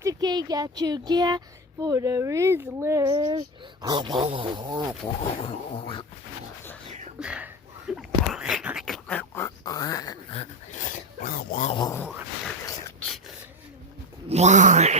Sticking at you, yeah, for the Rizzler. Why?